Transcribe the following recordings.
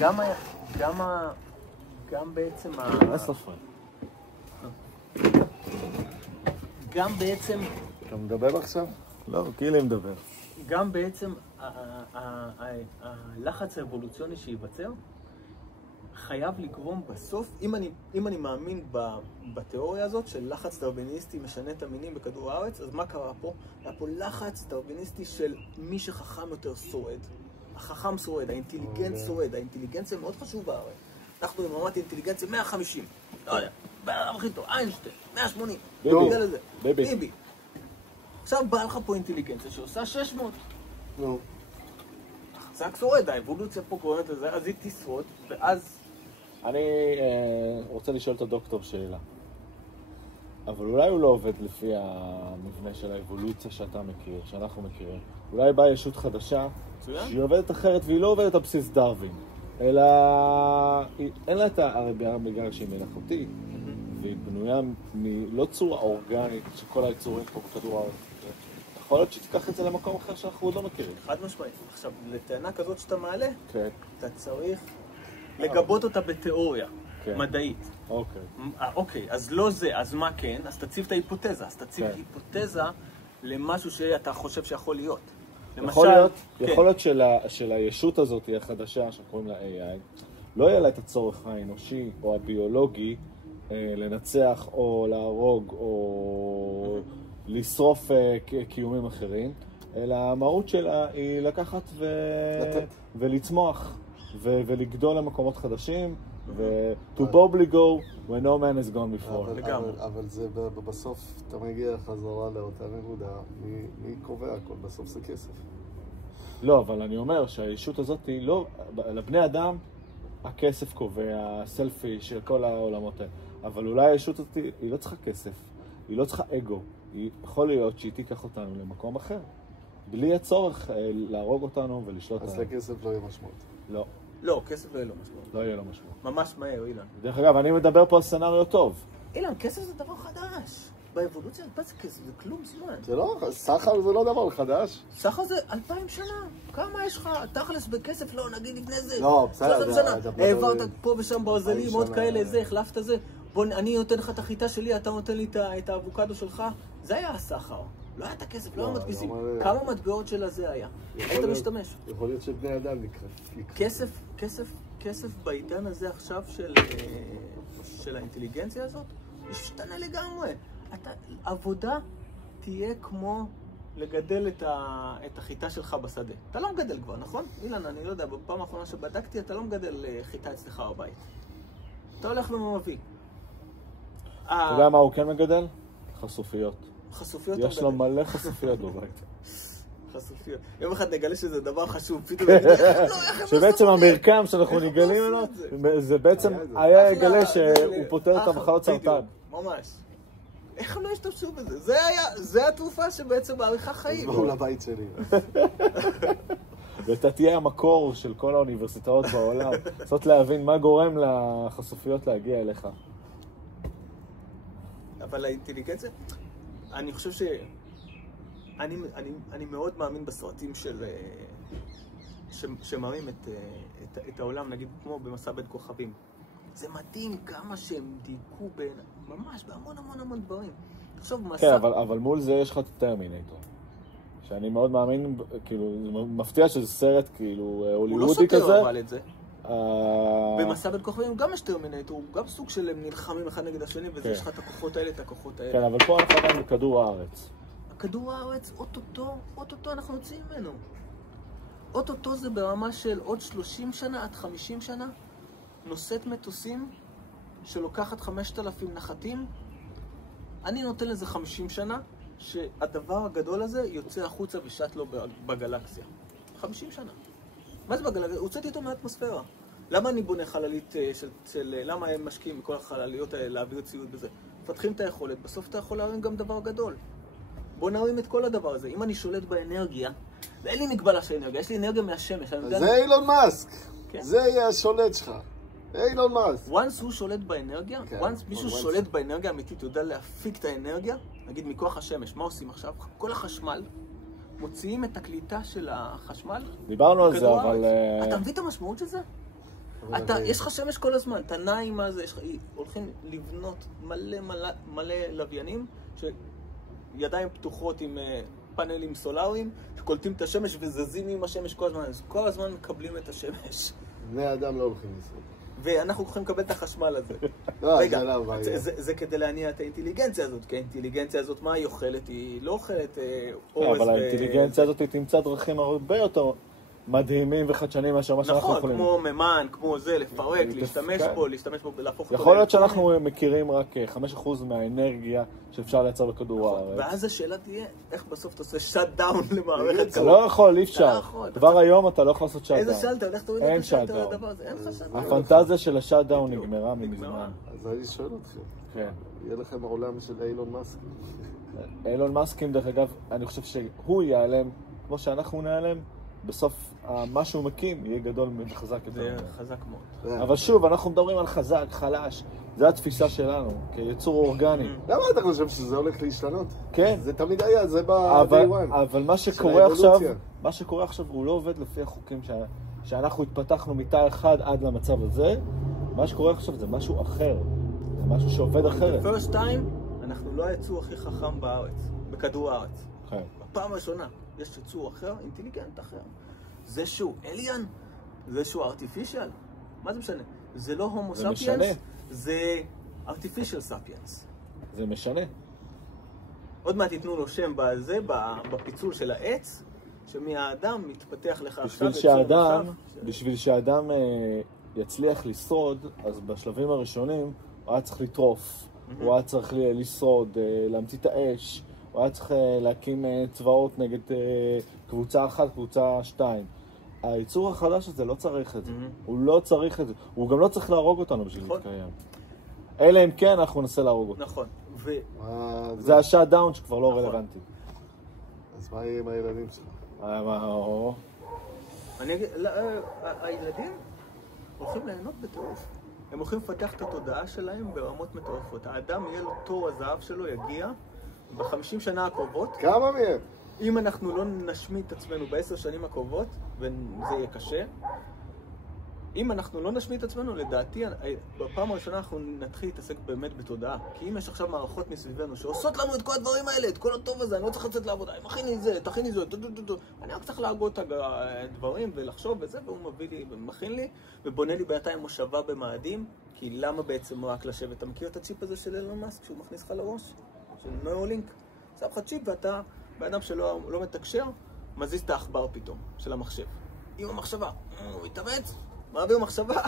גם בעצם גם בעצם... אתה מדבר עכשיו? לא, כאילו מדבר. גם בעצם הלחץ האבולוציוני שייווצר חייב לגרום בסוף, אם אני מאמין בתיאוריה הזאת של לחץ דרוויניסטי משנה את המינים בכדור הארץ, אז מה קרה פה? היה פה לחץ דרוויניסטי של מי שחכם יותר שורד. החכם שורד, האינטליגנט שורד, האינטליגנציה מאוד חשובה הרי. אנחנו במרמת אינטליגנציה 150, לא יודע, בעולם הכי טוב, איינשטיין, 180, בגלל לזה, ביבי. עכשיו בא לך פה אינטליגנציה שעושה 600. נו. זה רק שורד, האבולוציה פה גורמת לזה, אז היא תשרוד, ואז... אני רוצה לשאול את הדוקטור שאלה. אבל אולי הוא לא עובד לפי המבנה של האבולוציה שאתה מכיר, שאנחנו מכירים. אולי באה ישות חדשה, שהיא עובדת אחרת והיא לא עובדת על בסיס דרווין, אלא אין לה את הרביעה בגלל שהיא מלאכותית, והיא בנויה מלא צורה אורגנית שכל היצורים פה בכדור הארץ. יכול להיות שתיקח את זה למקום אחר שאנחנו עוד לא מכירים. חד משמעית. עכשיו, לטענה כזאת שאתה מעלה, אתה צריך לגבות אותה בתיאוריה מדעית. אוקיי, אז לא זה, אז מה כן? אז תציב את ההיפותזה. אז תציב היפותזה למשהו שאתה חושב שיכול להיות. יכול להיות שלישות הזאת החדשה, שקוראים לה AI, לא יהיה לה את הצורך האנושי או הביולוגי לנצח או להרוג או לשרוף קיומים אחרים, אלא המהות שלה היא לקחת ולצמוח ולגדול למקומות חדשים to boldly go where no man has gone before. אבל זה בסוף אתה מגיע חזרה לאותה נקודה, מי קובע הכל? בסוף זה כסף. לא, אבל אני אומר שהישות הזאת היא לא, לבני אדם הכסף קובע, הסלפי של כל העולמות האלה, אבל אולי הישות הזאת היא לא צריכה כסף, היא לא צריכה אגו, יכול להיות שהיא תיקח אותנו למקום אחר, בלי הצורך להרוג אותנו ולשלוט אז לכסף לא יהיה משמעות. לא. לא, כסף לא יהיה לו משמעות. לא יהיה לו משמעות. ממש מהר, אילן. דרך אגב, אני מדבר פה על סצנריו טוב. אילן, כסף זה דבר חדש. באבולוציה זה כסף, זה כלום זמן. זה לא, סחר זה לא דבר חדש. סחר זה 2000 שנה. כמה יש לך? תכלס בכסף, לא, נגיד לפני זה. לא, בסדר. העברת פה ושם ברזלים, עוד כאלה, זה, החלפת זה. בוא, אני נותן לך את החיטה שלי, אתה נותן לי את האבוקדו שלך. זה היה הסחר. לא היה את הכסף, לא המדפיסים. כמה מטבעות של הזה היה? היית משתמש. יכול להיות שבני אדם נקרא. כסף בעידן הזה עכשיו של האינטליגנציה הזאת, ישתנה לגמרי. עבודה תהיה כמו לגדל את החיטה שלך בשדה. אתה לא מגדל כבר, נכון? אילן, אני לא יודע, בפעם האחרונה שבדקתי, אתה לא מגדל חיטה אצלך בבית. אתה הולך ומביא. אתה יודע מה הוא כן מגדל? חשופיות. חשופיות? יש לו מלא חשופיות בבית. חשופיות. יום אחד נגלה שזה דבר חשוב, פתאום נגיד, איך הם שבעצם המרקם שאנחנו נגלים ממנו, זה בעצם היה יגלה שהוא פותר את המחלות סרטן. ממש. איך הם לא השתמשו בזה? זה התרופה שבעצם מעריכה חיים. בואו לבית שלי. ואתה תהיה המקור של כל האוניברסיטאות בעולם. זאת להבין מה גורם לחשופיות להגיע אליך. אבל האינטליגנציה, אני חושב אני מאוד מאמין בסרטים שמראים את העולם, נגיד כמו במסע בין כוכבים. זה מדהים כמה שהם דייקו ממש בהמון המון דברים. כן, אבל מול זה יש לך את הטרמינטור. שאני מאוד מאמין, כאילו, מפתיע שזה סרט כאילו הוליוודי כזה. הוא לא סותר אבל את זה. במסע בין כוכבים גם יש טרמינטור, הוא גם סוג של נלחמים אחד נגד השני, וזה יש לך את הכוחות האלה, את הכוחות האלה. כן, אבל פה אנחנו עדיין בכדור הארץ. כדור הארץ, אוטוטו אנחנו יוצאים ממנו. אוטוטו זה ברמה של עוד 30 שנה עד 50 שנה, נושאת מטוסים שלוקחת 5,000 נחתים. אני נותן לזה 50 שנה, שהדבר הגדול הזה יוצא החוצה ושט לו בגלקסיה. 50 שנה. מה זה בגלקסיה? הוצאתי אותו מהאטמוספירה. למה אני בונה חללית למה הם משקיעים בכל החלליות האלה להעביר ציוד בזה? מפתחים את היכולת, בסוף אתה יכול להרים גם דבר גדול. בוא נרים את כל הדבר הזה. אם אני שולט באנרגיה, ואין לי מגבלה של אנרגיה, יש לי אנרגיה מהשמש. זה אילון מאסק. זה יהיה השולט שלך. אילון מאסק. once הוא שולט באנרגיה, once מישהו שולט באנרגיה אמיתית, יודע להפיק את האנרגיה, נגיד מכוח השמש, מה עושים עכשיו? כל החשמל, מוציאים את הקליטה של החשמל. דיברנו על זה, אבל... אתה מבין את המשמעות של זה? יש לך שמש כל הזמן, אתה נע עם הזה, הולכים לבנות מלא לוויינים, שידיים פתוחות עם פאנלים סולאריים, שקולטים את השמש וזזים עם השמש כל הזמן, אז כל הזמן מקבלים את השמש. בני אדם לא הולכים לשרוד. ואנחנו יכולים לקבל את החשמל הזה. רגע, זה כדי להניע את האינטליגנציה הזאת, כי האינטליגנציה הזאת, מה היא אוכלת? היא לא אוכלת אורז אבל האינטליגנציה הזאת תמצא דרכים הרבה יותר מדהימים וחדשנים מאשר מה שאנחנו יכולים. נכון, כמו ממן, כמו זה, לפרק, להשתמש בו, להפוך אותו. יכול להיות שאנחנו מכירים רק 5% מהאנרגיה שאפשר לייצר בכדור הארץ. ואז השאלה תהיה, איך בסוף אתה עושה שאט דאון למערכת כזאת? אתה לא יכול, אי אפשר. כבר היום אתה לא יכול לעשות שאט דאון. איזה שאלת? הולך תוריד את השאט לדבר הזה. אין לך שאט דאון. הפנטזיה של השאט דאון נגמרה מזמן. אז אני שואל אתכם. כן. יהיה לכם עולם של אילון מאסק. אילון מאסקים, דרך אגב, אני חושב שהוא ייעלם, כמו שאנחנו נעלם, בסוף מה שהוא מקים יהיה גדול וחזק יותר. זה חזק מאוד. אבל שוב, אנחנו מדברים על חזק, חלש. זו התפיסה שלנו, כיצור אורגני. למה אתה חושב שזה הולך להשתנות? כן. זה תמיד היה, זה ב-day one. אבל מה שקורה עכשיו, הוא לא עובד לפי החוקים שאנחנו התפתחנו מתא אחד עד למצב הזה. מה שקורה עכשיו זה משהו אחר. זה משהו שעובד אחרת. first time, אנחנו לא היצור הכי חכם בארץ, בכדור הארץ. כן. בפעם הראשונה יש יצור אחר, אינטליגנט אחר. זה שהוא אליאן, זה שהוא ארטיפישיאל. מה זה משנה? זה לא הומו ספיאנס, זה ארטיפישיאל ספיאנס. זה משנה. עוד מעט ייתנו לו שם בזה, בפיצול של העץ, שמהאדם מתפתח לך בשביל שהאדם יצליח לשרוד, אז בשלבים הראשונים הוא היה צריך לטרוף, הוא היה צריך לשרוד, להמציא את האש, הוא היה צריך להקים צבאות נגד קבוצה אחת, קבוצה 2. היצור החדש הזה לא צריך את זה. הוא לא צריך את זה. הוא גם לא צריך להרוג אותנו בשביל להתקיים. אלא אם כן אנחנו ננסה להרוג אותו. נכון. זה השאט דאון שכבר לא רלוונטי. אז מה יהיה עם הילדים שלך? אני אגיד, הילדים הולכים ליהנות בטירוף. הם הולכים לפתח את התודעה שלהם ברמות מטורפות. האדם יהיה לו תור הזהב שלו, יגיע ב-50 שנה הקרובות. כמה מהם? אם אנחנו לא נשמיד את עצמנו ב10 שנים הקרובות, וזה יהיה קשה, אם אנחנו לא נשמיד את עצמנו, לדעתי, בפעם הראשונה אנחנו נתחיל להתעסק באמת בתודעה. כי אם יש עכשיו מערכות מסביבנו שעושות לנו את כל הדברים האלה, את כל הטוב הזה, אני לא צריך לצאת לעבודה, מכין לי זה, תכין לי זה, אני רק צריך להגות את הדברים ולחשוב וזה, והוא מביא לי ומכין לי, ובונה לי בינתיים מושבה במאדים, כי למה בעצם רק לשבת? אתה מכיר את הציפ הזה של אילון מאסק שהוא מכניס לך לראש? של ניורלינק? שם לך צ'יפ ואתה, באדם שלא מתקשר, מזיז את האחבר פתאום, של המחשב. עם המחשבה, הוא מתאמץ, מעביר מחשבה,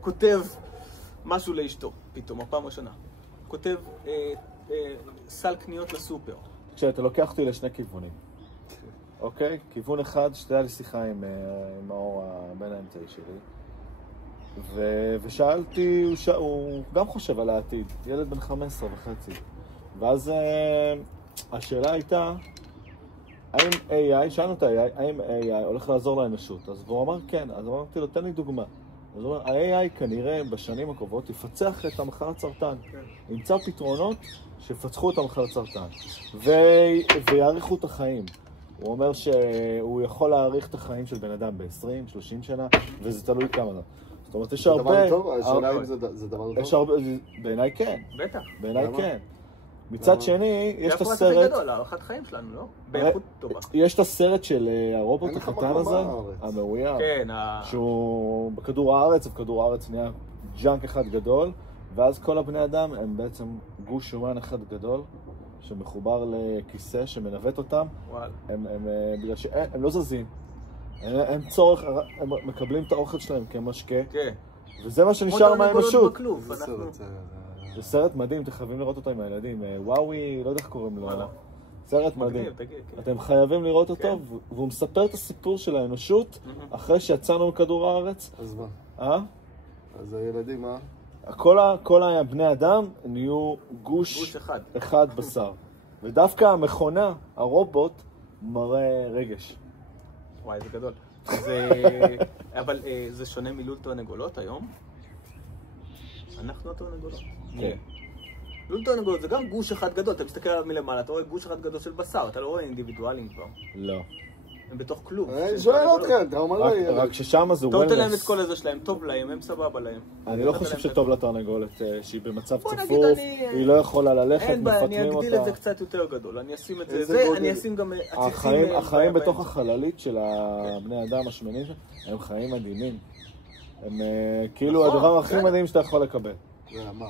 כותב משהו לאשתו, פתאום, הפעם הראשונה. כותב סל קניות לסופר. כשאתה לוקח אותי לשני כיוונים, אוקיי? כיוון אחד, שתהיה לי שיחה עם האור הבן האמצעי שלי, ושאלתי, הוא גם חושב על העתיד, ילד בן 15.5. ואז השאלה הייתה, האם AI, שאלנו את ה-AI, האם AI הולך לעזור לאנושות? אז הוא אמר כן, אז אמרתי לו, תן לי דוגמה. אז הוא אומר, ה-AI כנראה בשנים הקרובות יפצח את המחלת סרטן. ימצא פתרונות שיפצחו את המחלת סרטן. ויאריכו את החיים. הוא אומר שהוא יכול להאריך את החיים של בן אדם ב-20-30 שנה, וזה תלוי כמה זה. זאת אומרת, יש הרבה... זה דבר טוב? השאלה אם זה דבר טוב? בעיניי כן. בטח. בעיניי כן. מצד שני, יש את הסרט... זה הפרט הכי גדול, הארכת חיים שלנו, לא? באיכות טובה. יש את הסרט של הרובוט הקטן הזה, המאויר, כן, שהוא בכדור הארץ, וכדור הארץ נהיה ג'אנק אחד גדול, ואז כל הבני אדם הם בעצם גוש שומן אחד גדול, שמחובר לכיסא שמנווט אותם, בגלל שהם לא זזים, הם צורך, הם מקבלים את האוכל שלהם כמשקה, וזה מה שנשאר מהאנושות. זה סרט מדהים, אתם חייבים לראות אותו עם הילדים. וואוי, לא יודע איך קוראים לו. סרט מדהים. אתם חייבים לראות אותו, והוא מספר את הסיפור של האנושות אחרי שיצאנו מכדור הארץ. אז מה? אז הילדים, מה? כל הבני אדם נהיו גוש אחד בשר. ודווקא המכונה, הרובוט, מראה רגש. וואי, זה גדול. אבל זה שונה מלול תרנגולות היום. אנחנו התרנגולות. כן. לול תרנגולות זה גם גוש אחד גדול, אתה מסתכל עליו מלמעלה, אתה רואה גוש אחד גדול של בשר, אתה לא רואה אינדיבידואלים כבר. לא. הם בתוך כלוב. אני שואל אתכם, אתה אומר לי... רק ששם זה אתה נותן להם את וולנס. כל הזה שלהם, טוב להם, הם סבבה להם. אני לא חושב שטוב לתרנגולת שהיא במצב בוא נגיד, צפוף, אני- היא לא יכולה ללכת, אין בעיה, אני מפטמים אגדיל את זה אותה. קצת יותר גדול. אני אשים את זה, איזה זה, גודל? אני אשים גם עציצים... החיים בתוך באמצע. החללית של הבני אדם השמנים, הם חיים מדהימים. הם כאילו נכון, הדבר הכי כן. מדהים שאתה יכול לקבל. מה?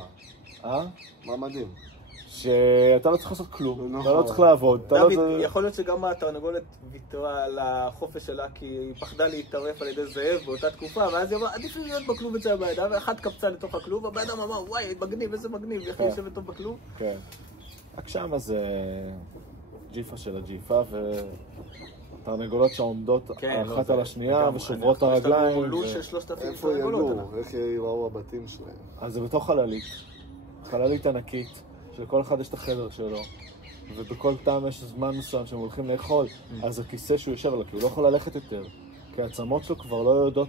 אה? מה מדהים? שאתה לא צריך לעשות כלום, אתה נכון. לא צריך לעבוד. אתה דוד, לא- יכול להיות שגם התרנגולת ויתרה על החופש שלה כי היא פחדה להתערף על ידי זאב באותה תקופה, ואז היא אמרה, עדיף לי להיות בכלוב אצל בידה, ואחת קפצה לתוך הכלוב, והבן אמר, וואי, מגניב, איזה מגניב, איך היא יושבת טוב בכלוב? כן. רק שמה זה ג'יפה של הג'יפה, ותרנגולות שעומדות אחת על השנייה ושוברות את הרגליים. יש לנו לול של 3,000 איפה תרנגולות. יגור? איך ייראו הבתים שלהם? אז זה בתוך חללית. חללית ענקית, שלכל אחד יש את החדר שלו. ובכל טעם יש זמן מסוים שהם הולכים לאכול, אז הכיסא שהוא יושב עליו, כי הוא לא יכול ללכת יותר. כי העצמות שלו כבר לא יודעות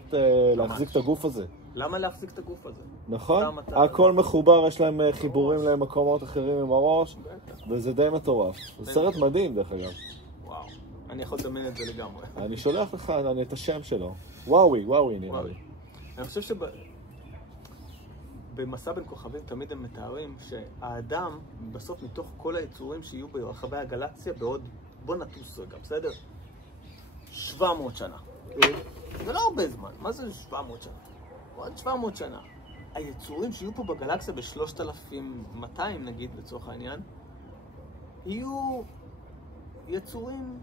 להחזיק את הגוף הזה. למה להחזיק את הגוף הזה? נכון? סתם אתה- הכל מחובר, יש להם חיבורים למקומות אחרים עם הראש, וזה די מטורף. זה סרט מדהים דרך אגב. וואו, אני יכול לדמיין את זה לגמרי. אני שולח לך את השם שלו. וואוי נראה לי. אני חושב במסע בין כוכבים תמיד הם מתארים שהאדם, בסוף מתוך כל היצורים שיהיו ברחבי הגלקסיה, בעוד, בוא נטוס רגע, בסדר? 700 שנה. זה לא הרבה זמן, מה זה 700 שנה? עוד 700 שנה. היצורים שיהיו פה בגלקסיה ב-3200 נגיד לצורך העניין, יהיו יצורים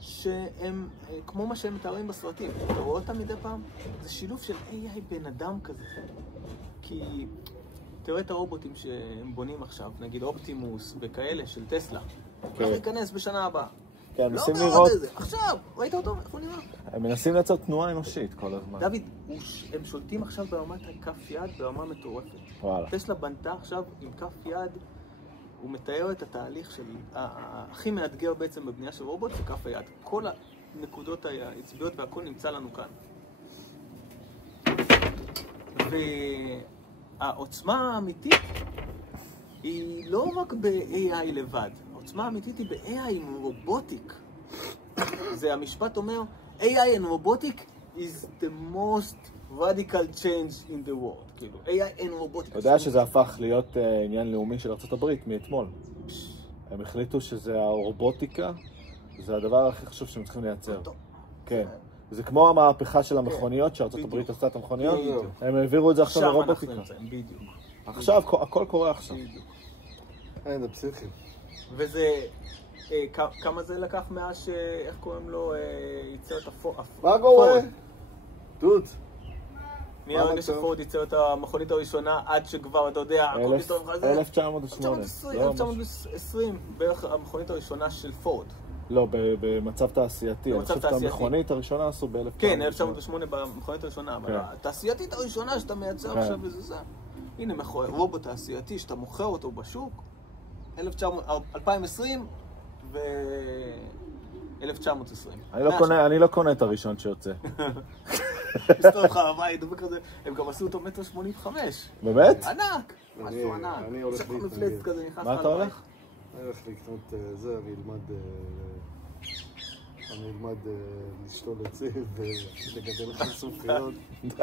שהם כמו מה שהם מתארים בסרטים. אתה רואה אותם מדי פעם? זה שילוב של AI בן אדם כזה. כי תראה את הרובוטים שהם בונים עכשיו, נגיד אופטימוס וכאלה של טסלה. הולך להיכנס בשנה הבאה. כן, לא מנסים מאוד לראות, איזה. עכשיו, ראית אותו? איך הוא נראה? הם מנסים לייצר תנועה אנושית כל הזמן. דוד, הם שולטים עכשיו ברמת כף יד ברמה מטורפת. וואלה. טסלה בנתה עכשיו עם כף יד, הוא מתאר את התהליך של הכי מאתגר בעצם בבנייה של רובוט זה כף היד. כל הנקודות העצביות והכל נמצא לנו כאן. והעוצמה האמיתית היא לא רק ב-AI לבד. העוצמה האמיתית היא ב-AI עם רובוטיק. זה המשפט אומר, AI and robotic is the most radical change in the world. כאילו, AI and robotic. אתה יודע שזה הפך להיות עניין לאומי של ארצות הברית מאתמול. הם החליטו שזה הרובוטיקה, זה הדבר הכי חשוב שהם צריכים לייצר. כן. זה כמו המהפכה של המכוניות, שארצות הברית עשתה את המכוניות, הם העבירו את זה עכשיו לרובוטיקה. בדיוק. עכשיו, הכל קורה עכשיו. אין, זה פסיכי. וזה, כמה זה לקח מאז ש... איך קוראים לו? ייצר את מה קורה? תות. מהרגע שפורד ייצר את המכונית הראשונה עד שכבר, אתה יודע, הכל פתאום חזר. 1908. 1920, בערך המכונית הראשונה של פורד. לא, במצב תעשייתי. אני במצב חושב שאת תעשייתי. המכונית הראשונה עשו ב-1908. כן, 1908 במכונית הראשונה, אבל התעשייתית הראשונה שאתה מייצר עכשיו וזה זה. הנה, רובוט תעשייתי שאתה מוכר אותו בשוק, 2020 ו-1920. אני לא קונה את הראשון שיוצא. מסתובב לך בבית, דובר כזה, הם גם עשו אותו 1.85 מטר. באמת? ענק! משהו ענק. אני הולך שכל להתנגד. מפלט כזה נכנס מה לך אתה לבית. הולך? אני הולך לקנות זה, אני אלמד לשתול עצים ולגדל חשופיות.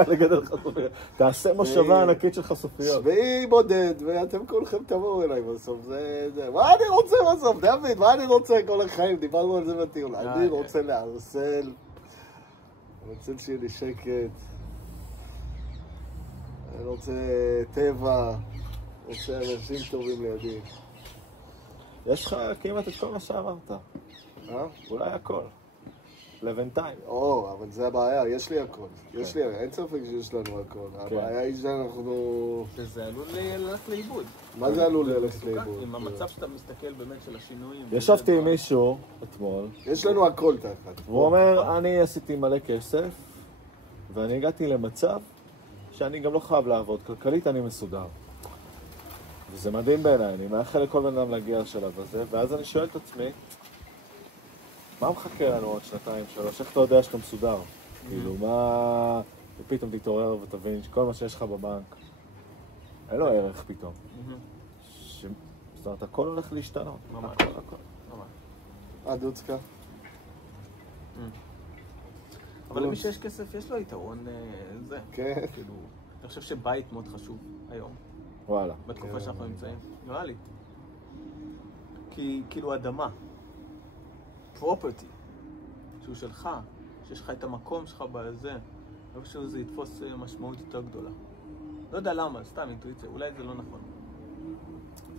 לגדל חשופיות. תעשה מושבה ענקית של חשופיות. צבאי בודד, ואתם כולכם תבואו אליי בסוף, זה... מה אני רוצה בסוף, דוד? מה אני רוצה כל החיים? דיברנו על זה בטיול. אני רוצה לערסל, אני רוצה שיהיה לי שקט, אני רוצה טבע, רוצה אנשים טובים לידי. יש לך כמעט את כל מה שאמרת. אולי הכל. לבינתיים. אבל זה הבעיה, יש לי הכל. יש לי, אין ספק שיש לנו הכל. הבעיה היא שאנחנו... שזה עלול ללכת לאיבוד. מה זה עלול ללכת לאיבוד? עם המצב שאתה מסתכל באמת של השינויים. ישבתי עם מישהו אתמול. יש לנו הכל תחת. והוא אומר, אני עשיתי מלא כסף, ואני הגעתי למצב שאני גם לא חייב לעבוד. כלכלית אני מסודר. וזה מדהים בעיניי, אני מאחל לכל בן אדם להגיע לשלב הזה, ואז אני שואל את עצמי, מה מחכה לנו עוד 2-3? איך אתה יודע שאתה מסודר? כאילו, מה... ופתאום תתעורר ותבין שכל מה שיש לך בבנק, אין לו ערך פתאום. זאת אומרת, הכל הולך להשתנות. ממש. הכל. הדוצקה. אבל למי שיש כסף, יש לו יתרון זה. כן. כאילו, אני חושב שבית מאוד חשוב היום, וואלה. בתקופה שאנחנו נמצאים. נראה לי. כי כאילו אדמה, פרופרטי, שהוא שלך, שיש לך את המקום שלך בזה, איפשהו זה יתפוס משמעות יותר גדולה. לא יודע למה, סתם אינטואיציה, אולי זה לא נכון.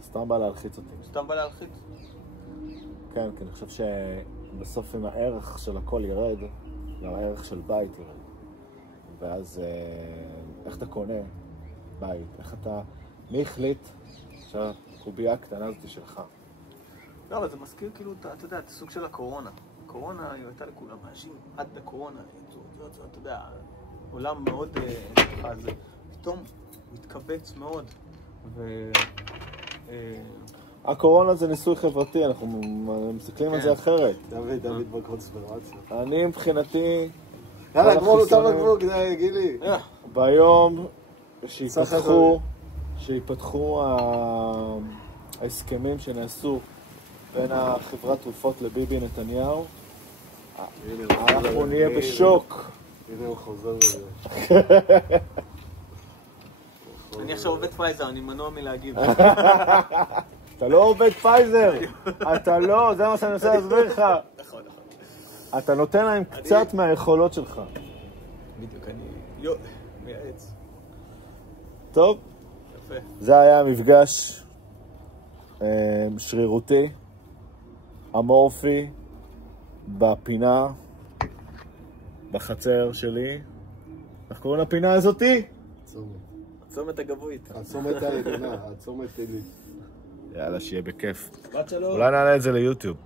סתם בא להלחיץ אותי. סתם בא להלחיץ? כן, כי אני חושב שבסוף אם הערך של הכל ירד, גם הערך של בית ירד. ואז איך אתה קונה בית? איך אתה... מי החליט שהקובייה הקטנה הזאת היא שלך? לא, אבל זה מזכיר כאילו, אתה יודע, את הסוג של הקורונה. הקורונה היא הייתה לכולם, אנשים עד לקורונה, אתה יודע, עולם מאוד ככה, זה פתאום מתכווץ מאוד. הקורונה זה ניסוי חברתי, אנחנו מסתכלים על זה אחרת. דוד בקונספירציה. אני מבחינתי... יאללה, גמור אותם בגבוק, גילי. ביום שיפתחו ההסכמים שנעשו בין החברת תרופות לביבי נתניהו, אנחנו נהיה בשוק. הנה הוא חוזר לזה. אני עכשיו עובד פייזר, אני מנוע מלהגיב. אתה לא עובד פייזר, אתה לא, זה מה שאני רוצה להסביר לך. נכון. אתה נותן להם קצת מהיכולות שלך. בדיוק, אני מייעץ. טוב, יפה. זה היה מפגש שרירותי, אמורפי, בפינה, בחצר שלי. איך קוראים לפינה הזאתי? הצומת הגבוהית. הצומת העליונה, הצומת עילית. יאללה, שיהיה בכיף. בת שלום. אולי נעלה את זה ליוטיוב.